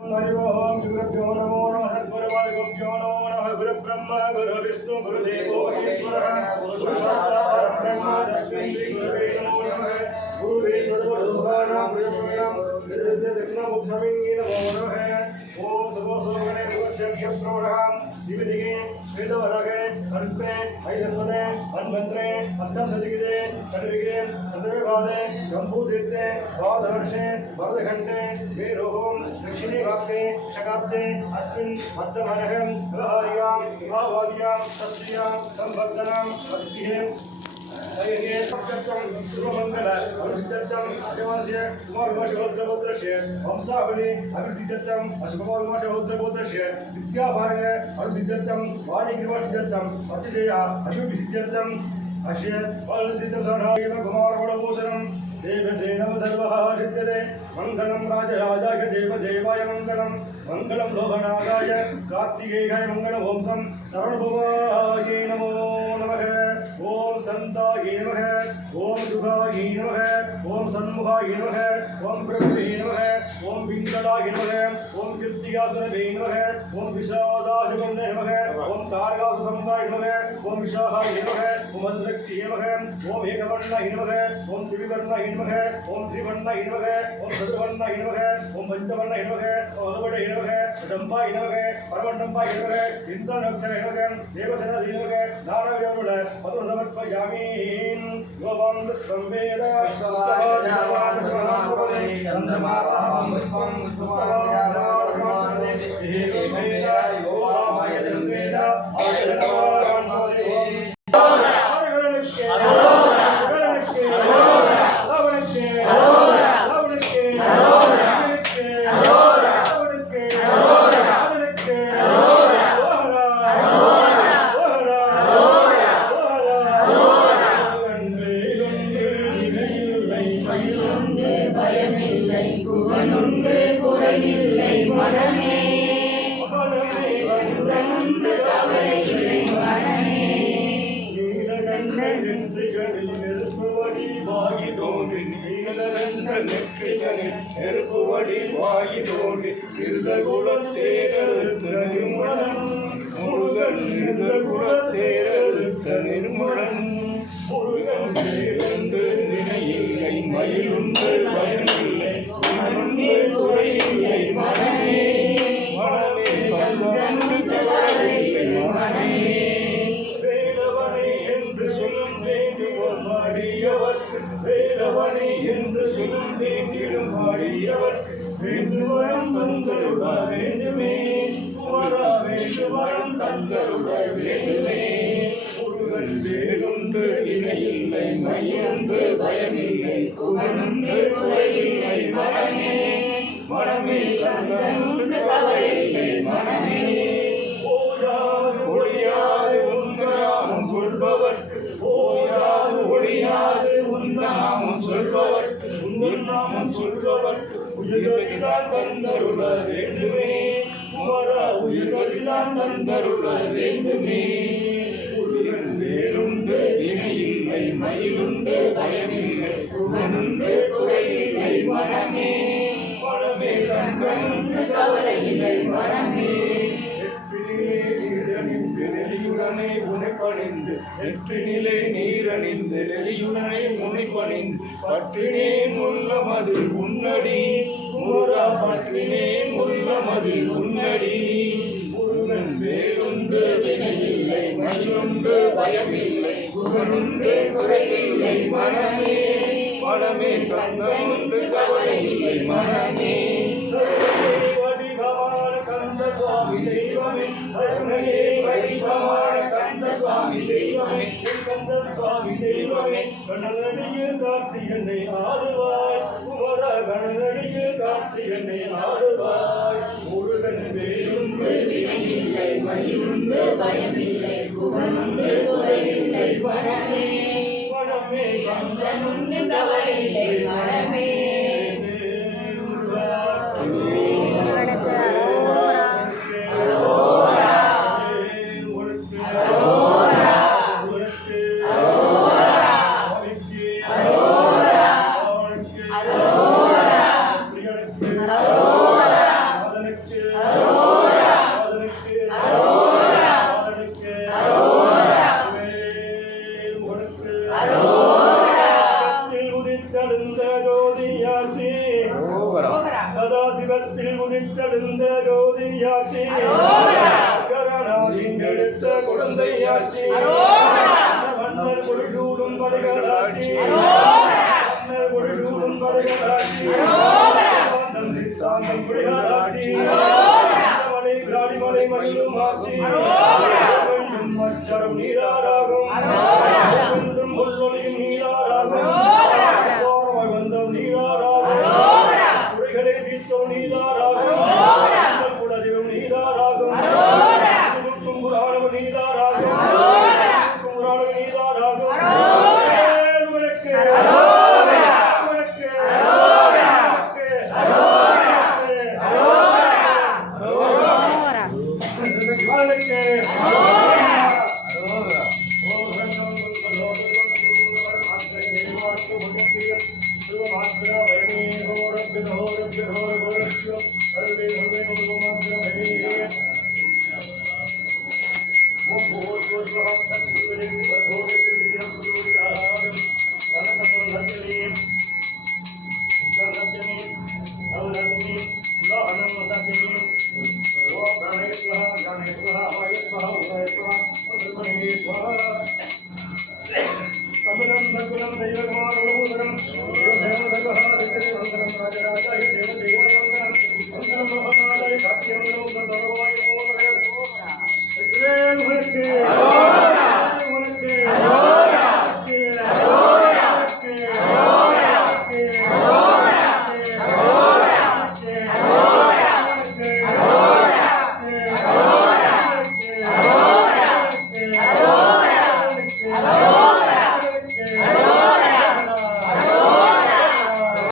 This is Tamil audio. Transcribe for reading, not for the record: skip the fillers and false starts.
ओम गुरुभ्यो नमो नमः गुरुवायुभ्यो नमो नमः गुरुब्रह्मा गुरुविष्णु गुरुदेवो महेश्वरः गुरुशास्त्र परब्रह्म तस्मै श्री गुरुवे नमो नमः गुरुवे सर्वलोकानां गुरुवेणं दक्षिणामुखमिङ्गे नमो नमः ओम सुभोसोगणे गुरुशक्ति प्रवणः दिविदिगे वेदवरगे कल्पे ऐवस्वदे अन्वन्त्रे अष्टम सदिगिदे कलियुगे चतुर्वेदे जम्बूतीर्थे द्वादशे वरदखण्डे वेरोहं दक्षिणे भागे शकाब्दे अस्मिन् मध्यमनहं व्यवहार्यां भावाद्यां तस्यां संवर्धनां अद्भिः अयने सत्यं सर्वमंगल अभिसिद्धं अजवास्य कुमारवंशोद्रवोद्रस्य वंशावली अभिसिद्धं अशुभकुमारवंशोद्रवोद्रस्य विद्याभारणे अभिसिद्धं वाणिज्यवंशोद्रवोद्रस्य अतिदेया अभिसिद्धं अस्य अभिसिद्धं सदाएव कुमारवंशोद्रवोद्रस्य देवसेनम सर्वः सिद्ध्यते मंगलम राजराजाय देवदेवाय मंगलम मंगलम लोकनाथाय कार्तिकेयाय मंगलम ओम सं सर्वभवाय नमो नमः ओम स्कंदाय नमः ओम दुर्गाय नमः ओम सन्मुखाय नमः ओम प्रभवे नमः ओम पिंगलाय नमः ओम कीर्तियासुरवे नमः ओम विषादाय नमः ओम तारकासुरंगाय नमः ओम विशाखाय नमः ओम अदृष्टि नमः ओम एकवर्णाय नमः ओम त्रिवर्णाय नमः ओम त्रिवर्णाय नमः ओम चतुर्वर्णाय नमः ओम पंचवर्णाय नमः ओम अदवडे नमः दंपाय नमः परमण्डंपाय नमः इंद्रनक्षरे नमः देवसेनाय नमः नारायणोड पदनमत्पयामि योगं स्कंवेद चन्द्रमावाहं पुष्पं पुष्पवाहं योगाय वेद நெருப்புவடி வாயி தோன்றி திருதகுலத்தேரறுத்த நிர்மலன் முருகன் திருதகுலத்தேரறுத்த நிர்மலன் முருகன் வேலுண்டு நினையில்லை மயிலுண்டு பயனில்லை மனமுண்டு குறையில்லை மனமே மனமே கந்தனுண்டு கவலையில்லை மனமே வேலவனை என்று சொல்லும் வேண்டுவோம் அடியவர்க்கு வேலவனை என்று சொல்லும் வேண்டிடும் அடியவர்க்கு வேண்டுவரம் தந்தருள வேண்டுமே குமரா வேண்டுவரம் தந்தருள வேண்டுமே முருகன் வேலுண்டு இணையில்லை மையுண்டு பயமில்லை குணனுண்டு குறையில்லை மனமே மனமே கந்தனுண்டு கவலையில்லை மனமே ஓயாது ஒழியாது உன்நாமம் சொல்பவர்க்கு ஓயாது ஒழியாது உன்நாமம் சொல்பவர்க்கு உன்நாமம் சொல்பவர்க்கு உயர்வதிதான் தந்தருள வேண்டுமே குமரா உயர்வதிதான் தந்தருள வேண்டுமே முருகன் வேலுண்டு இணையில்லை மயிலுண்டு பயமில்லை குணனுண்டு குறையில்லை மனமே மனமே கந்தனுண்டு கவலையில்லை மனமே நெறியுடனே உனைப்பணிந்து நெற்றினிலே நீரணிந்து நெறியுடனே உனைப்பணிந்து பற்றினேன் உள்ளமதில் உன்னடி முருகா பற்றினேன் உள்ளமதில் உன்னடி முருகன் வேலுண்டு வினையில்லை மயிலுண்டு பயமில்லை குகனுண்டு குறையில்லை மனமே மனமே கந்தனுண்டு கவலையில்லை மனமே சுவாமி தெய்வமே கருணையே வைபவான கந்த சுவாமி தெய்வமே கந்த சுவாமி தெய்வமே கண்ணனடியில் காத்து என்னை ஆடுவாய் குமர கண்ணனடியில் காத்து என்னை ஆடுவாய் முருகன் வேலுண்டு வினையில்லை மயிலுண்டு பயமில்லை குகனுண்டு குறையில்லை மனமே மனமே கந்தனுண்டு கவலையில்லை மனமே கருத்தில் உதித்தெழுந்த ஜோதியாட்சி கரணாலின் எடுத்த குழந்தையாட்சி மன்னர் கொடிசூடும் படைகளாட்சி மன்னர் கொடிசூடும் படைகளாட்சி சித்தாந்தம் பிடிகளாட்சி மலை கிராடி மலை மயிலும் ஆட்சி வேண்டும் மச்சரம் நீராராகும் வேண்டும் முள்ளொலியும் நீராராகும் வந்தம் நீராராகும் குறைகளை தீர்த்தம் நீராராகும் குலதெய்வம் நீராராகும் புராணம் நீராராகும் புராணம் நீராராகும் தமிழன் தெய்வகுமார்